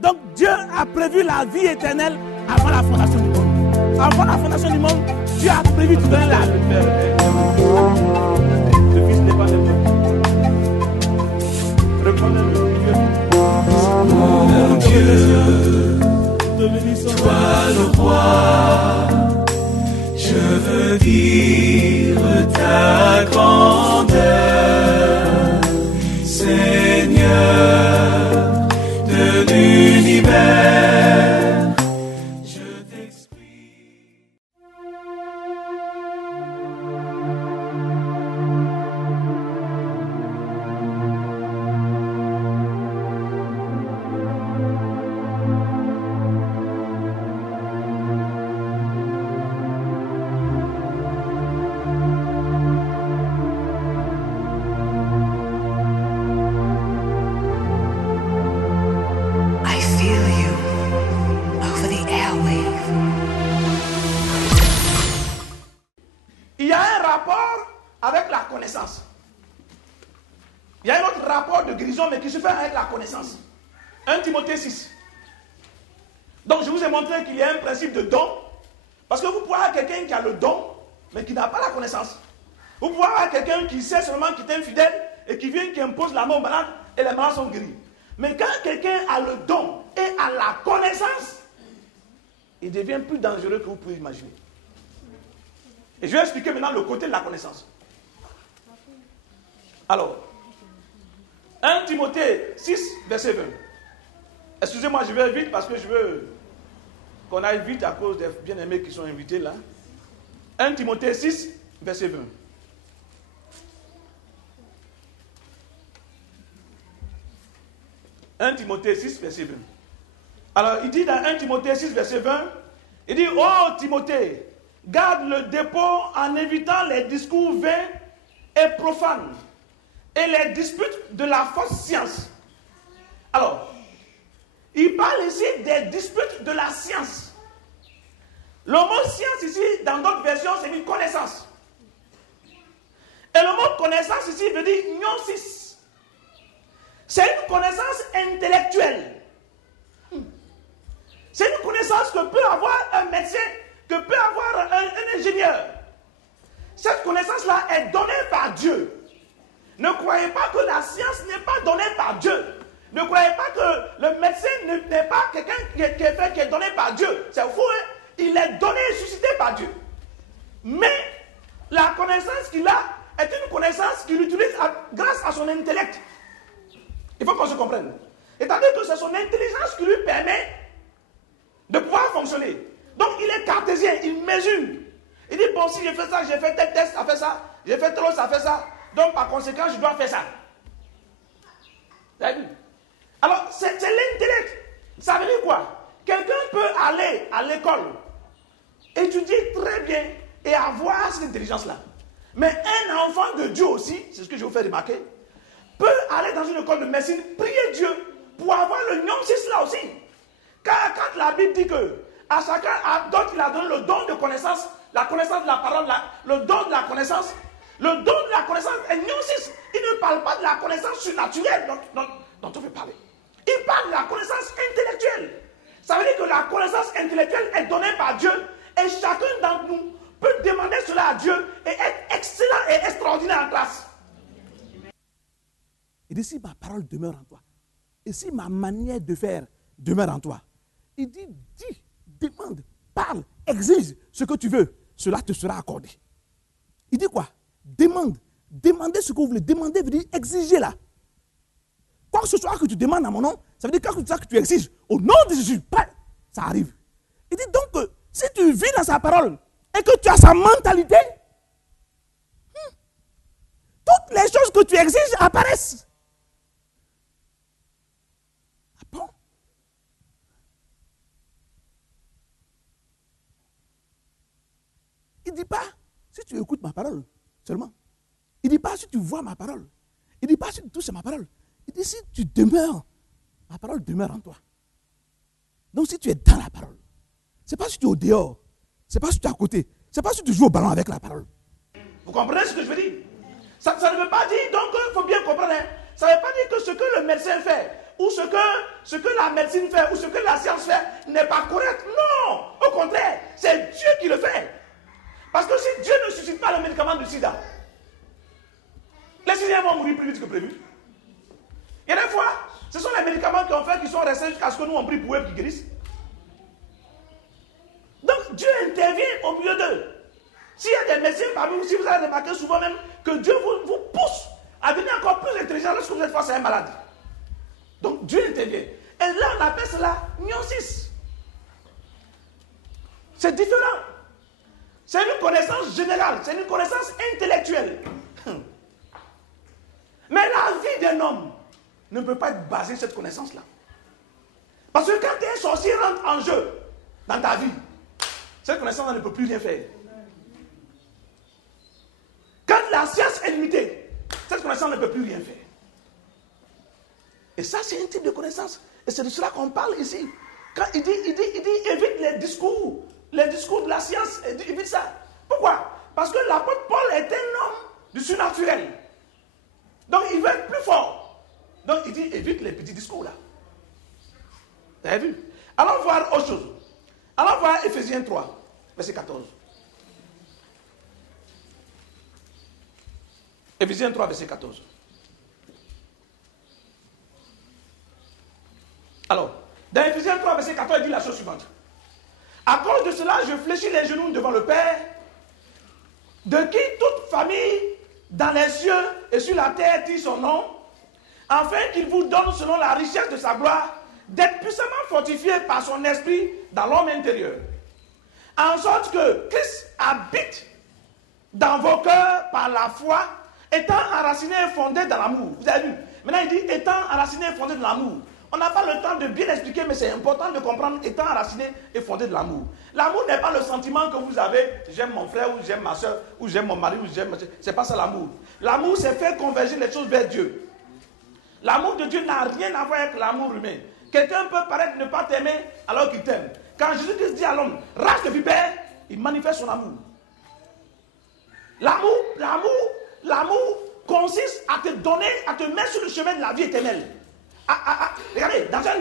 Donc Dieu a prévu la vie éternelle avant la fondation du monde. Avant la fondation du monde, Dieu a prévu de donner la vie. Le Fils n'est pas de Dieu. Reconnais-le. Mon Dieu, toi le roi, je veux vivre ta grandeur, Seigneur de l'univers, je t'exprie. Il y a un rapport avec la connaissance. Il y a un autre rapport de guérison, mais qui se fait avec la connaissance. 1 Timothée 6. Donc je vous ai montré qu'il y a un principe de don. Parce que vous pouvez avoir quelqu'un qui a le don, mais qui n'a pas la connaissance. Vous pouvez avoir quelqu'un qui sait seulement qu'il est infidèle et qui vient, qui impose la mort aux malades et les malades sont guéris. Mais quand quelqu'un a le don et a la connaissance, il devient plus dangereux que vous pouvez imaginer. Et je vais expliquer maintenant le côté de la connaissance. Alors, 1 Timothée 6, verset 20. Excusez-moi, je vais vite parce que je veux qu'on aille vite à cause des bien-aimés qui sont invités là. 1 Timothée 6, verset 20. « 1 Timothée 6, verset 20. Alors, il dit dans 1 Timothée 6, verset 20, il dit, « Oh Timothée, garde le dépôt en évitant les discours vains et profanes et les disputes de la fausse science. » Alors, il parle ici des disputes de la science. Le mot science ici, dans d'autres versions, c'est une connaissance. Et le mot connaissance ici veut dire gnosis. C'est une connaissance intellectuelle. C'est une connaissance que peut avoir un médecin, que peut avoir un ingénieur. Cette connaissance-là est donnée par Dieu. Ne croyez pas que la science n'est pas donnée par Dieu. Ne croyez pas que le médecin n'est pas quelqu'un qui est donné par Dieu. C'est faux, hein? Il est donné et suscité par Dieu. Mais la connaissance qu'il a est une connaissance qu'il utilise grâce à son intellect. Il faut qu'on se comprenne. C'est-à-dire que c'est son intelligence qui lui permet de pouvoir fonctionner. Donc il est cartésien, il mesure. Il dit, bon, si j'ai fait ça, j'ai fait tel test, ça fait ça. J'ai fait tel autre, ça fait ça. Donc par conséquent, je dois faire ça. Vous avez vu? Alors, c'est l'intellect. Ça veut dire quoi? Quelqu'un peut aller à l'école, étudier très bien et avoir cette intelligence-là. Mais un enfant de Dieu aussi, c'est ce que je vous fais remarquer, peut aller dans une école de médecine, prier Dieu pour avoir le gnosis là aussi. Car quand la Bible dit que à chacun d'autre il a donné le don de connaissance, la connaissance de la parole, le don de la connaissance, le don de la connaissance est gnosis. Il ne parle pas de la connaissance surnaturelle dont on veut parler. Il parle de la connaissance intellectuelle. Ça veut dire que la connaissance intellectuelle est donnée par Dieu et chacun d'entre nous peut demander cela à Dieu et être excellent et extraordinaire en classe. Il dit, si ma parole demeure en toi, et si ma manière de faire demeure en toi, il dit, dis, demande, parle, exige ce que tu veux, cela te sera accordé. Il dit quoi? Demande, demandez ce que vous voulez, demander veut dire exiger là. Quoi que ce soit que tu demandes à mon nom, ça veut dire quoi que ce soit que tu exiges, au nom de Jésus, ça arrive. Il dit donc que si tu vis dans sa parole et que tu as sa mentalité, toutes les choses que tu exiges apparaissent. Ah bon? Il ne dit pas si tu écoutes ma parole seulement. Il ne dit pas si tu vois ma parole. Il ne dit pas si tu touches ma parole. Il dit si tu demeures, ma parole demeure en toi. Donc si tu es dans la parole, ce n'est pas si tu es au dehors, ce n'est pas si tu es à côté, ce n'est pas si tu joues au ballon avec la parole. Vous comprenez ce que je veux dire? Ça ne veut pas dire, donc il faut bien comprendre, hein, ça ne veut pas dire que ce que le médecin fait, ou ce que la médecine fait, ou ce que la science fait n'est pas correct. Non, au contraire, c'est Dieu qui le fait. Parce que si Dieu ne suscite pas le médicament du sida, les Syriens vont mourir plus vite que prévu. Il y a des fois, ce sont les médicaments qui ont fait, qui sont restés jusqu'à ce que nous on prie pour eux qui guérissent. Donc Dieu intervient au milieu d'eux. S'il y a des médecins parmi vous, si vous avez remarqué souvent même que Dieu vous pousse à devenir encore plus intelligent lorsque vous êtes face à un malade. Donc Dieu intervient. Et là, on appelle cela gnosis. C'est différent. C'est une connaissance générale, c'est une connaissance intellectuelle. Mais la vie d'un homme ne peut pas être basée sur cette connaissance-là. Parce que quand un sorcier rentre en jeu dans ta vie, cette connaissance ne peut plus rien faire. Quand la science est limitée, cette connaissance ne peut plus rien faire. Et ça, c'est un type de connaissance. Et c'est de cela qu'on parle ici. Quand il dit, évite les discours de la science, évite ça. Pourquoi? Parce que l'apôtre Paul est un homme du surnaturel. Donc il veut être plus fort. Donc il dit, évite les petits discours là. Vous avez vu? Allons voir autre chose. Allons voir Ephésiens 3, verset 14. Ephésiens 3, verset 14. Alors, dans Ephésiens 3, verset 14, il dit la chose suivante. À cause de cela, je fléchis les genoux devant le Père, de qui toute famille dans les cieux et sur la terre dit son nom, afin qu'il vous donne selon la richesse de sa gloire, d'être puissamment fortifié par son esprit dans l'homme intérieur. En sorte que Christ habite dans vos cœurs par la foi, étant enraciné et fondé dans l'amour. Vous avez vu? Maintenant il dit étant enraciné et fondé dans l'amour. On n'a pas le temps de bien expliquer, mais c'est important de comprendre étant enraciné et fondé de l'amour. L'amour n'est pas le sentiment que vous avez, j'aime mon frère, ou j'aime ma soeur, ou j'aime mon mari, ou j'aime... C'est pas ça l'amour. L'amour, c'est faire converger les choses vers Dieu. L'amour de Dieu n'a rien à voir avec l'amour humain. Quelqu'un peut paraître ne pas t'aimer alors qu'il t'aime. Quand Jésus-Christ dit à l'homme, race de vipère, il manifeste son amour. L'amour consiste à te donner, à te mettre sur le chemin de la vie éternelle. Regardez, dans un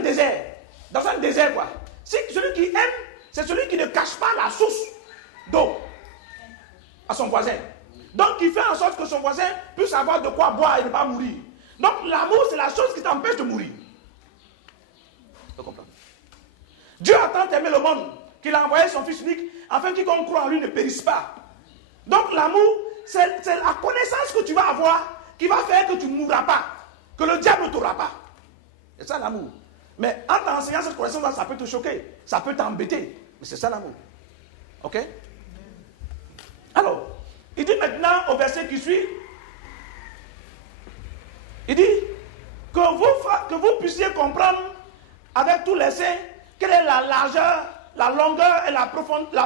désert quoi. Celui qui aime, c'est celui qui ne cache pas la source d'eau à son voisin. Donc il fait en sorte que son voisin puisse avoir de quoi boire et ne pas mourir. Donc l'amour, c'est la chose qui t'empêche de mourir. Tu comprends? Dieu a tant aimé le monde qu'il a envoyé son Fils unique afin qu'il croit en lui ne périsse pas. Donc l'amour, c'est la connaissance que tu vas avoir qui va faire que tu ne mourras pas, que le diable ne t'aura pas. C'est ça l'amour. Mais en t'enseignant cette connaissance-là, ça peut te choquer, ça peut t'embêter. Mais c'est ça l'amour. Ok? Alors, il dit maintenant au verset qui suit, il dit que vous puissiez comprendre avec tous les saints quelle est la largeur, la longueur et la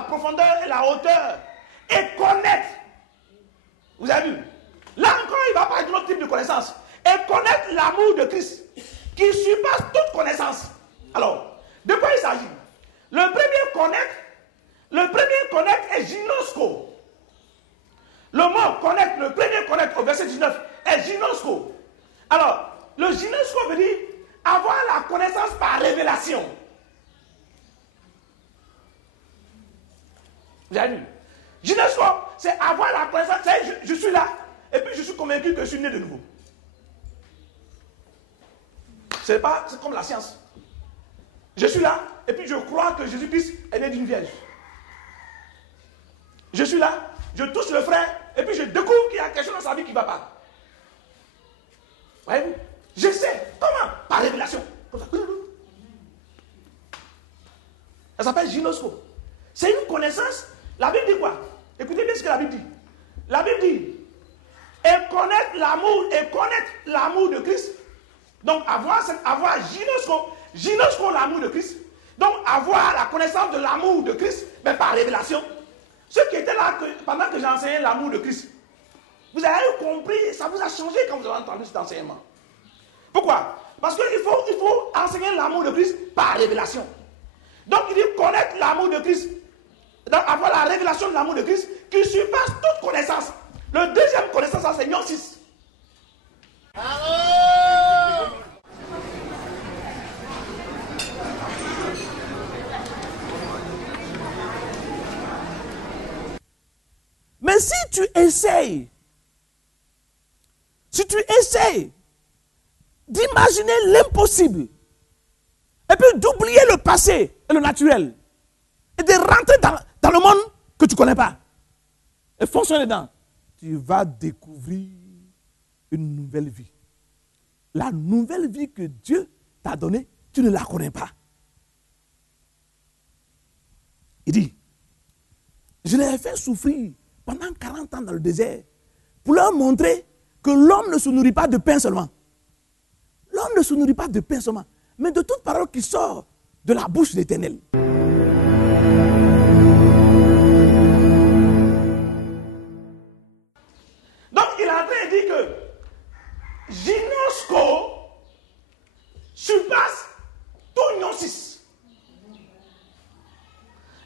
profondeur et la hauteur. Et connaître. Vous avez vu? Là encore, il va parler d'un autre type de connaissance. Et connaître l'amour de Christ qui surpasse toute connaissance. Alors, de quoi il s'agit? Le premier connaître est ginosko. Le mot connaître, le premier connaître au verset 19 est ginosko. Alors, le ginosko veut dire avoir la connaissance par révélation. Vous avez vu? Ginosko, c'est avoir la connaissance. Je suis là, et puis je suis convaincu que je suis né de nouveau. C'est comme la science. Je suis là, et puis je crois que Jésus-Christ est né d'une vierge. Je suis là, je touche le frère, et puis je découvre qu'il y a quelque chose dans sa vie qui ne va pas. Voyez-vous? Je sais. Comment? Par révélation. Comme ça. Ça s'appelle ginosko. C'est une connaissance. La Bible dit quoi? Écoutez bien ce que la Bible dit. La Bible dit, et connaître l'amour de Christ. Donc avoir ginosko l'amour de Christ. Donc avoir la connaissance de l'amour de Christ, mais par révélation. Ceux qui étaient là pendant que j'enseignais l'amour de Christ, vous avez compris, ça vous a changé quand vous avez entendu cet enseignement. Pourquoi? Parce qu'il faut enseigner l'amour de Christ par révélation. Donc il dit connaître l'amour de Christ. Donc avoir la révélation de l'amour de Christ qui surpasse toute connaissance. Le deuxième connaissance, c'est gnosis. Mais si tu essayes d'imaginer l'impossible, et puis d'oublier le passé et le naturel, et de rentrer dans le monde que tu ne connais pas, et fonctionner dedans, tu vas découvrir une nouvelle vie. La nouvelle vie que Dieu t'a donnée, tu ne la connais pas. Il dit, je les ai fait souffrir pendant 40 ans dans le désert pour leur montrer que l'homme ne se nourrit pas de pain seulement. L'homme ne se nourrit pas de pain seulement, mais de toute parole qui sort de la bouche de l'Éternel. Donc il est en train de dire que Ginosko surpasse tout gnosis.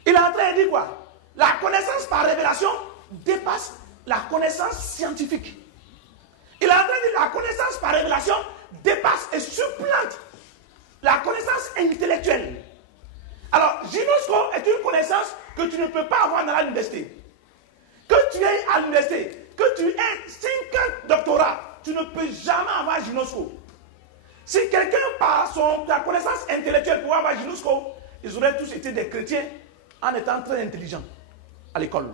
Il est en train de dire quoi? La connaissance par révélation dépasse la connaissance scientifique. Il est en train de dire la connaissance par révélation dépasse et supplante la connaissance intellectuelle. Alors, Ginosko est une connaissance que tu ne peux pas avoir dans l'université. Que tu aies à l'université, que tu aies 50 doctorats, tu ne peux jamais avoir Ginosko. Si quelqu'un par sa connaissance intellectuelle pouvait avoir Ginosko, ils auraient tous été des chrétiens en étant très intelligents à l'école.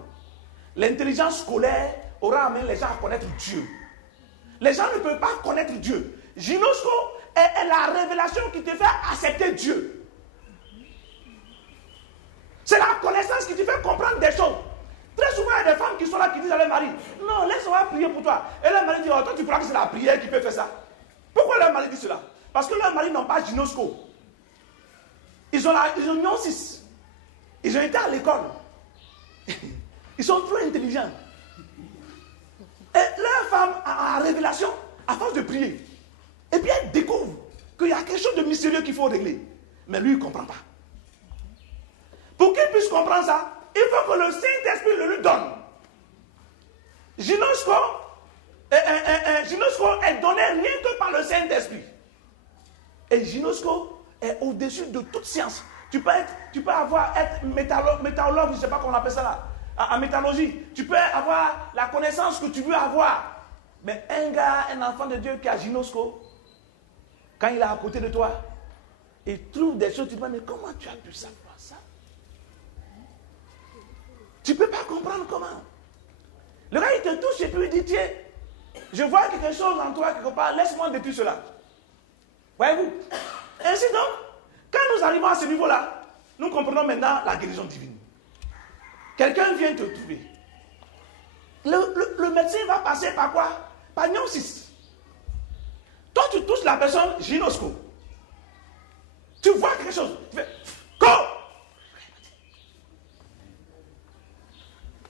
L'intelligence scolaire aura amené les gens à connaître Dieu. Les gens ne peuvent pas connaître Dieu. Ginosko est la révélation qui te fait accepter Dieu. C'est la connaissance qui te fait comprendre des choses. Très souvent, il y a des femmes qui sont là qui disent à leur mari, non, laisse-moi prier pour toi. Et leur mari dit, oh, toi tu crois que c'est la prière qui peut faire ça? Pourquoi leur mari dit cela? Parce que leurs maris n'ont pas Ginosko. Ils ont gnosis. Ils ont été à l'école. Ils sont trop intelligents. Et leur femme a la révélation à force de prier. Et puis elle découvre qu'il y a quelque chose de mystérieux qu'il faut régler. Mais lui, il ne comprend pas. Pour qu'il puisse comprendre ça, il faut que le Saint-Esprit le lui donne. Ginosko est donné rien que par le Saint-Esprit. Et Ginosko est au-dessus de toute science. Tu peux être météorologue, je ne sais pas comment on appelle ça là, en météorologie. Tu peux avoir la connaissance que tu veux avoir. Mais un enfant de Dieu qui a Ginosko, quand il est à côté de toi, il trouve des choses, tu te dis, mais comment tu as pu savoir ça? Tu ne peux pas comprendre comment. Le gars, il te touche et puis il dit, tiens, je vois quelque chose en toi quelque part, laisse-moi détruire cela. Voyez-vous? Ainsi donc, quand nous arrivons à ce niveau-là, nous comprenons maintenant la guérison divine. Quelqu'un vient te trouver. Le médecin va passer par quoi? Par gnosis. Toi, tu touches la personne, Ginosko. Tu vois quelque chose. Tu fais, go!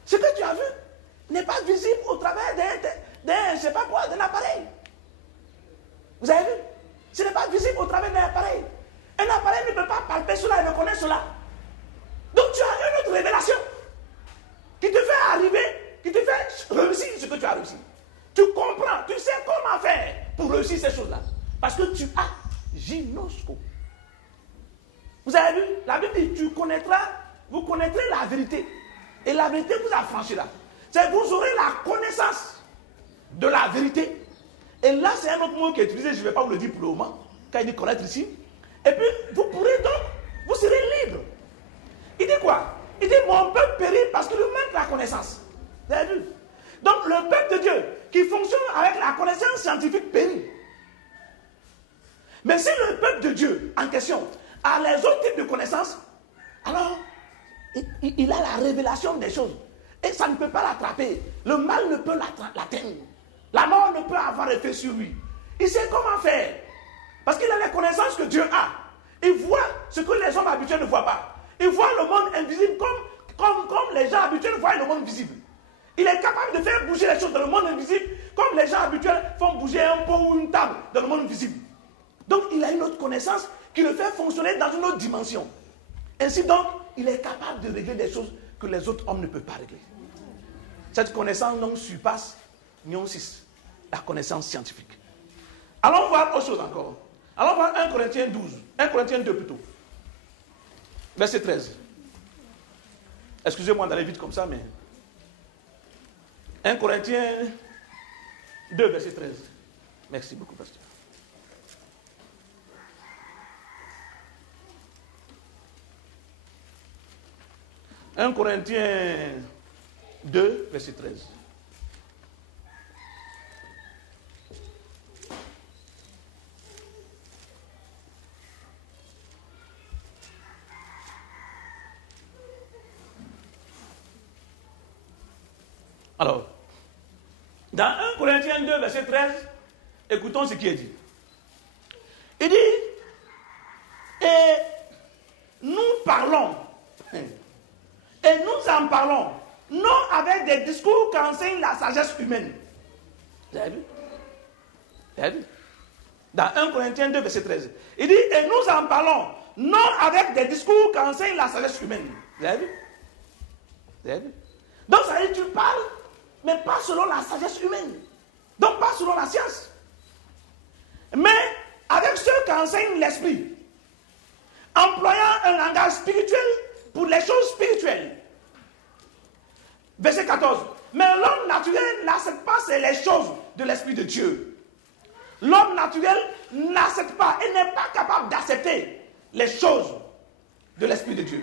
Ce que tu as vu n'est pas visible au travers d'un, je sais pas quoi, d'un appareil. Vous avez vu? Ce n'est pas visible au travers d'un appareil. Un appareil ne peut pas palper cela et reconnaître cela. Donc tu as une autre révélation qui te fait arriver, qui te fait réussir ce que tu as réussi. Tu comprends, tu sais comment faire pour réussir ces choses-là. Parce que tu as Ginosko. Vous avez vu? La Bible dit, vous connaîtrez la vérité. Et la vérité vous affranchira. C'est vous aurez la connaissance de la vérité. Et là, c'est un autre mot qui est utilisé, je ne vais pas vous le dire pour le moment, quand il dit connaître ici. Et puis, vous pourrez donc, vous serez libre. Il dit quoi? Il dit, mon peuple périt parce qu'il lui manque la connaissance. Vous avez vu? Donc, le peuple de Dieu, qui fonctionne avec la connaissance scientifique, périt. Mais si le peuple de Dieu, en question, a les autres types de connaissances, alors, il a la révélation des choses. Et ça ne peut pas l'attraper. Le mal ne peut l'atteindre. La mort ne peut avoir effet sur lui. Il sait comment faire. Parce qu'il a les connaissances que Dieu a. Il voit ce que les hommes habituels ne voient pas. Il voit le monde invisible comme les gens habituels voient le monde visible. Il est capable de faire bouger les choses dans le monde invisible comme les gens habituels font bouger un pot ou une table dans le monde visible. Donc il a une autre connaissance qui le fait fonctionner dans une autre dimension. Ainsi donc, il est capable de régler des choses que les autres hommes ne peuvent pas régler. Cette connaissance donc surpasse gnosis, la connaissance scientifique. Allons voir autre chose encore. Allons voir 1 Corinthiens 12. 1 Corinthiens 2 plutôt. Verset 13. Excusez-moi d'aller vite comme ça, mais... 1 Corinthiens 2, verset 13. Merci beaucoup, pasteur. 1 Corinthiens 2, verset 13. Alors, dans 1 Corinthiens 2, verset 13, écoutons ce qui est dit. Il dit, et nous parlons, et nous en parlons, non avec des discours qu'enseigne la sagesse humaine. Vous avez vu? Vous avez vu? Dans 1 Corinthiens 2, verset 13, il dit, et nous en parlons, non avec des discours qu'enseigne la sagesse humaine. Vous avez vu? Vous avez vu? Donc ça veut dire, tu parles, mais pas selon la sagesse humaine. Donc pas selon la science. Mais avec ceux qu'enseigne l'esprit. Employant un langage spirituel pour les choses spirituelles. Verset 14. Mais l'homme naturel n'accepte pas les choses de l'Esprit de Dieu. L'homme naturel n'accepte pas et n'est pas capable d'accepter les choses de l'Esprit de Dieu.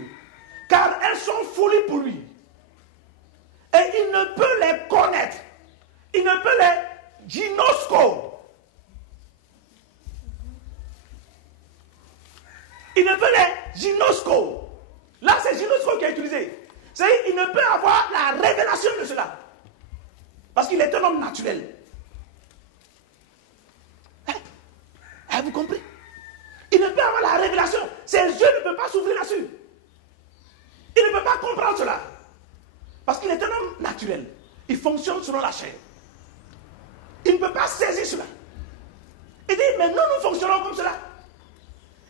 Car elles sont folies pour lui. Et il ne peut les connaître. Il ne peut les gynosco. Il ne peut les gynosco. Là, c'est gynosco qui est utilisé. C'est-à-dire qu'il ne peut avoir la révélation de cela. Parce qu'il est un homme naturel. Vous comprenez? Il ne peut avoir la révélation. Ses yeux ne peuvent pas s'ouvrir là-dessus. Il ne peut pas comprendre cela. Parce qu'il est un homme naturel. Il fonctionne selon la chair. Il ne peut pas saisir cela. Il dit, mais nous fonctionnons comme cela.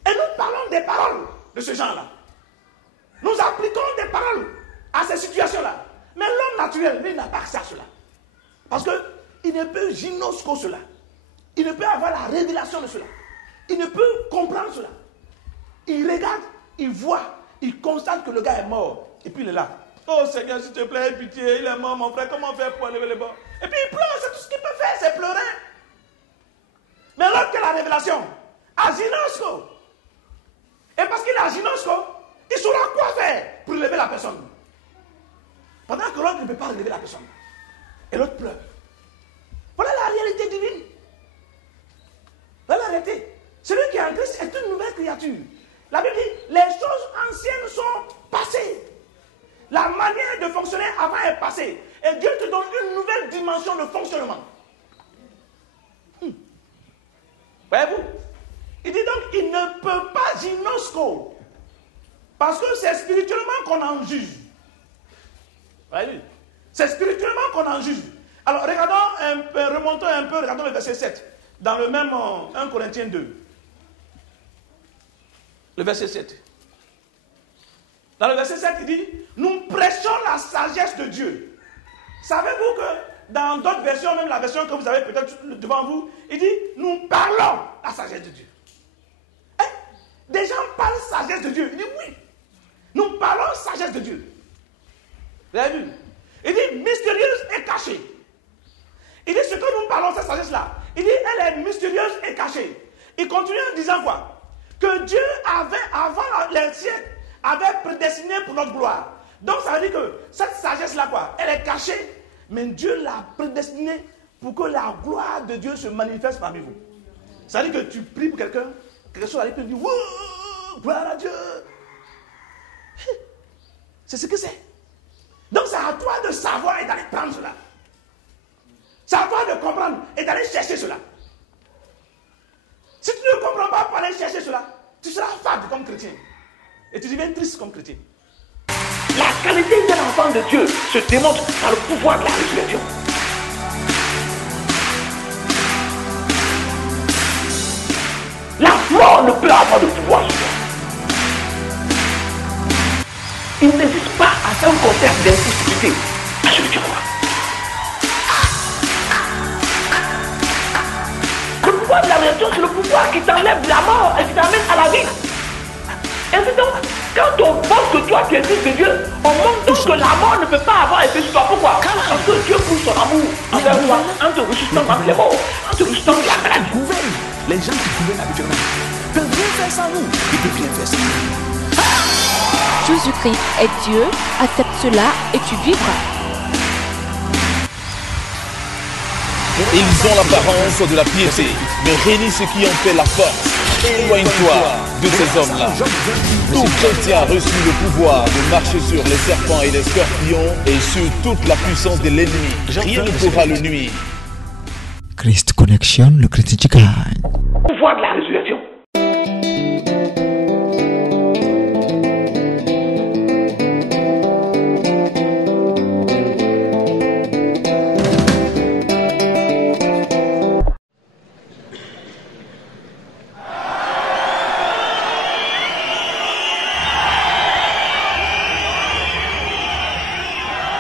Et nous parlons des paroles de ce genre-là. Nous appliquons des paroles à ces situations-là. Mais l'homme naturel, lui, n'a pas accès à cela. Parce qu'il ne peut gynosco cela. Il ne peut avoir la révélation de cela. Il ne peut comprendre cela. Il regarde, il voit, il constate que le gars est mort. Et puis il est là. Oh Seigneur, s'il te plaît, pitié, il est mort, mon frère, comment faire pour enlever les bords? Et puis il pleure, c'est tout ce qu'il peut faire, c'est pleurer. Mais l'autre qui a la révélation, à gynosco. Et parce qu'il a gynosco, il saura quoi faire pour relever la personne. Pendant que l'autre ne peut pas relever la personne. Et l'autre pleure. Voilà la réalité divine. Voilà la réalité. Celui qui est en Christ est une nouvelle créature. La Bible dit, les choses anciennes sont passées. La manière de fonctionner avant est passée. Et Dieu te donne une nouvelle dimension de fonctionnement. Voyez-vous? Il dit donc, il ne peut pas gynosco. Parce que c'est spirituellement qu'on en juge. Voyez-vous? C'est spirituellement qu'on en juge. Alors, remontons un peu, regardons le verset 7. Dans le même 1 Corinthiens 2. Le verset 7. Dans le verset 7, il dit, nous prêchons la sagesse de Dieu. Savez-vous que dans d'autres versions, même la version que vous avez peut-être devant vous, il dit, nous parlons la sagesse de Dieu. Des gens parlent sagesse de Dieu. Il dit, oui, nous parlons sagesse de Dieu. Vous avez vu? Il dit, mystérieuse et cachée. Il dit, ce que nous parlons, cette sagesse-là, il dit, elle est mystérieuse et cachée. Il continue en disant quoi? Que Dieu avait, avant les siècles, avait prédestiné pour notre gloire. Donc ça veut dire que cette sagesse-là, quoi, elle est cachée, mais Dieu l'a prédestinée pour que la gloire de Dieu se manifeste parmi vous. Ça veut dire que tu pries pour quelqu'un, quelque chose arrive et tu dis, wouh, gloire à Dieu. C'est ce que c'est. Donc c'est à toi de savoir et d'aller prendre cela. C'est à toi de comprendre et d'aller chercher cela. Si tu ne comprends pas pour aller chercher cela, tu seras fade comme chrétien. Et tu deviens triste comme chrétien. La qualité d'un enfant de Dieu se démontre par le pouvoir de la résurrection. La mort ne peut avoir de pouvoir sur toi. Il n'existe pas à un concept d'impossibilité à celui qui croit. Le pouvoir de la résurrection, c'est le pouvoir qui t'enlève de la mort et qui t'amène à la vie. Ainsi donc, quand on pense que toi tu es fils de Dieu, on montre donc que la mort ne peut pas avoir effet sur toi. Pourquoi? Parce que Dieu pousse son amour envers toi en te ressuscitant contre les morts, en te ressuscitant de la maladie. Les gens qui gouvernent habituellement peuvent rien faire sans nous. Ils peuvent rien faire sans nous. Jésus-Christ est Dieu, accepte cela et tu vivras. Ils ont l'apparence de la piété, mais réunis ceux qui ont fait la force. Éloigne-toi de ces hommes-là. Tout chrétien a reçu le pouvoir de marcher sur les serpents et les scorpions et sur toute la puissance de l'ennemi. Rien ne pourra le nuire. Christ Connection, le chrétien qui gagne. Pouvoir de la résurrection.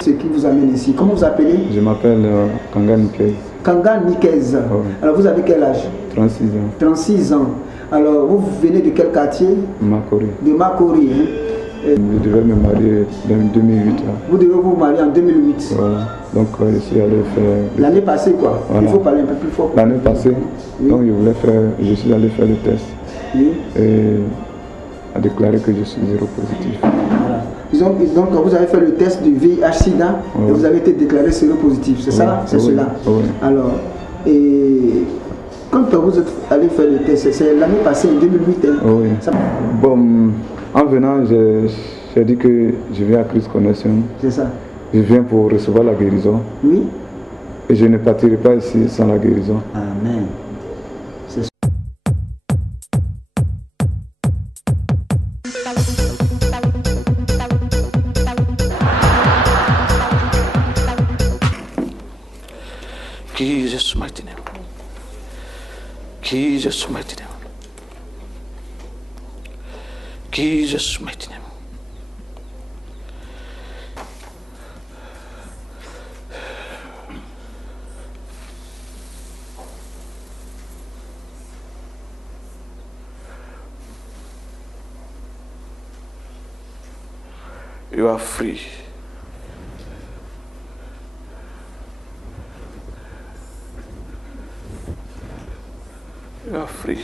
Ce qui vous amène ici, comment vous appelez? Je m'appelle Kanga Nikez. Kanga Nikez. Oui. Alors vous avez quel âge? 36 ans. 36 ans. Alors vous venez de quel quartier? Makori. De Makori. Hein? Je devais me marier en 2008. Là. Vous devez vous marier en 2008. Voilà. Donc je suis allé faire... L'année passée quoi? Voilà. Il faut parler un peu plus fort. L'année passée, oui. Donc je suis allé faire le test. Oui. Et a déclaré que je suis séropositif. Voilà. Donc vous avez fait le test du VIH-Sida et vous avez été déclaré séropositif, c'est ça? C'est cela. Oui. Alors, et quand vous êtes allé faire le test, c'est l'année passée, en 2008. Hein? Oui. Ça... Bon, en venant, j'ai dit que je viens à Christ Connection. C'est ça. Je viens pour recevoir la guérison. Oui. Et je ne partirai pas ici sans la guérison. Amen. C'est ça. Jesus mighty name. Jesus mighty name. Jesus mighty name. You are free. You are free.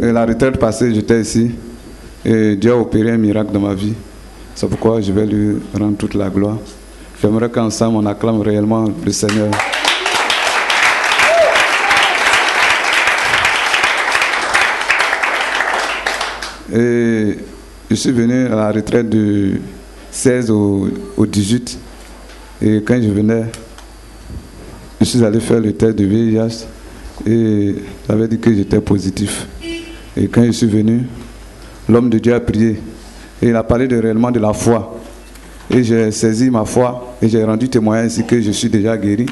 La retraite passée, j'étais ici et Dieu a opéré un miracle dans ma vie. C'est pourquoi je vais lui rendre toute la gloire. J'aimerais qu'ensemble on acclame réellement le Seigneur. Et je suis venu à la retraite du 16 au 18. Et quand je venais, je suis allé faire le test de VIH. Et j'avais dit que j'étais positif. Et quand je suis venu, l'homme de Dieu a prié. Et il a parlé réellement de la foi. Et j'ai saisi ma foi et j'ai rendu témoignage ainsi que je suis déjà guéri.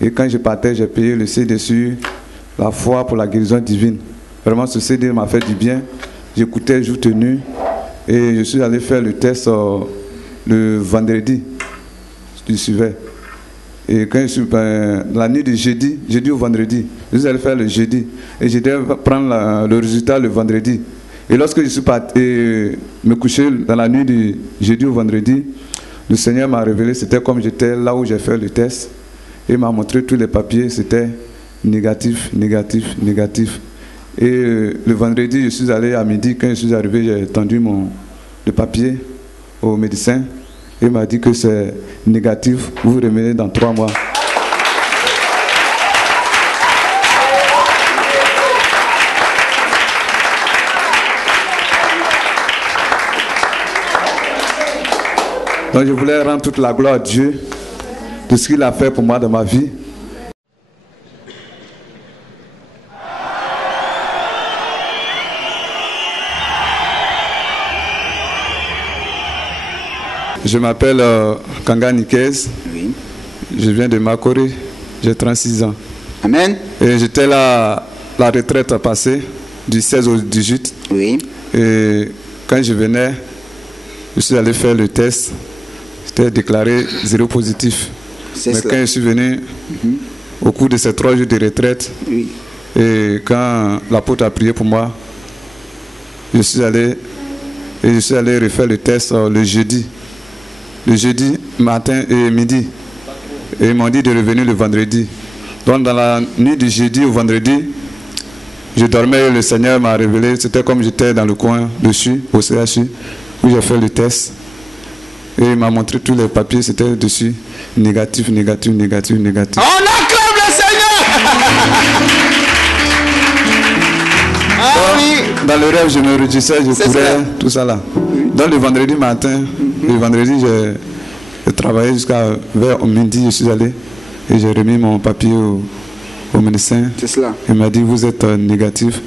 Et quand je partais, j'ai payé le CD sur la foi pour la guérison divine. Vraiment, ce CD m'a fait du bien. J'écoutais jour tenu. Et je suis allé faire le test le vendredi. Je suivais. Et quand je suis la nuit de jeudi au vendredi, je suis allé faire le jeudi. Et je devais prendre le résultat le vendredi. Et lorsque je suis parti me coucher dans la nuit du jeudi au vendredi, le Seigneur m'a révélé, c'était comme j'étais là où j'ai fait le test. Et il m'a montré tous les papiers, c'était négatif, négatif, négatif. Et le vendredi, je suis allé à midi, quand je suis arrivé, j'ai tendu le papier au médecin. Il m'a dit que c'est négatif, vous revenez dans 3 mois. Donc je voulais rendre toute la gloire à Dieu de ce qu'il a fait pour moi dans ma vie. Je m'appelle Kanga Nikez. Oui. Je viens de Makore. J'ai 36 ans. Amen. Et j'étais là, la retraite passée, du 16 au 18. Oui. Et quand je venais, je suis allé faire le test. J'étais déclaré 0 positif. Mais cela. quand je suis venu, au cours de ces 3 jours de retraite, Oui. et quand l'apôtre a prié pour moi, je suis allé refaire le test le jeudi matin et midi. Et ils m'ont dit de revenir le vendredi. Donc dans la nuit du jeudi au vendredi, je dormais et le Seigneur m'a révélé. C'était comme j'étais dans le coin dessus, au CHU, où j'ai fait le test. Et il m'a montré tous les papiers, c'était dessus. Négatif, négatif, négatif, négatif. On acclame le Seigneur. Dans le rêve, je me réjouissais, je courais, tout ça là. Donc le vendredi matin, j'ai travaillé jusqu'à vers midi, je suis allé et j'ai remis mon papier au médecin. C'est cela. Il m'a dit, vous êtes négatif.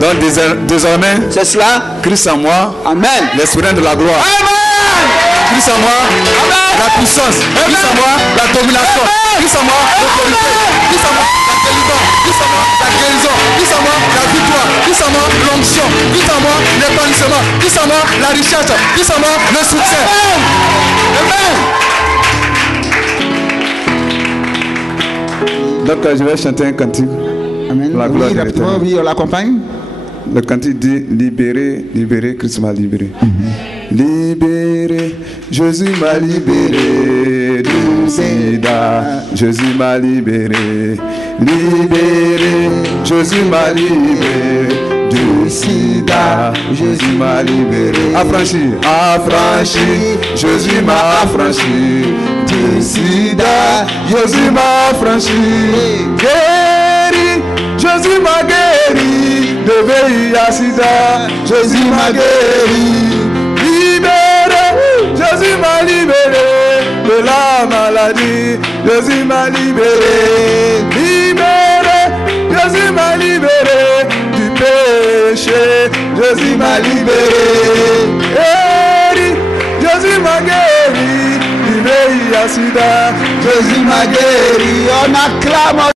Donc désormais, c'est cela. Christ en moi. Amen. L'esprit de la gloire. Amen. Christ en moi. Amen. La puissance. Amen. Christ en moi. La domination. Christ en moi. L'autorité. Christ en moi. La délivrance. Christ en moi. La guérison. Christ en moi. La victoire. Christ en moi. L'onction. Christ en moi. L'épanouissement. Christ en moi. La richesse. Christ en moi. Le succès. Amen. Donc je vais chanter un cantique. Amen. Oui, rapidement, oui, on l'accompagne. Le cantique dit libéré, libéré, Christ m'a libéré. Libéré, Jésus m'a libéré du sida. Jésus m'a libéré. Libéré, Jésus m'a libéré du sida. Jésus m'a libéré. Affranchi, affranchi, Jésus m'a affranchi du sida. Jésus m'a affranchi. Guéri, Jésus m'a guéri de VIH-Sida. Jésus m'a guéri. Libéré, Jésus m'a libéré de la maladie. Jésus m'a libéré. Libéré, Jésus m'a libéré du péché. Jésus m'a libéré. Guéri, Jésus m'a guéri du VIH-Sida. Jésus m'a guéri. On acclame.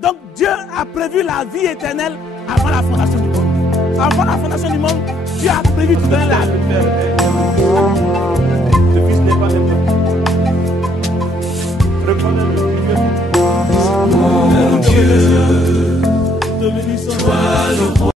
Donc Dieu a prévu la vie éternelle avant la fondation du monde. Avant la fondation du monde, Dieu a prévu de donner la vie. Ce fils n'est pas aimé. Reconnais-le. Mon Dieu, toi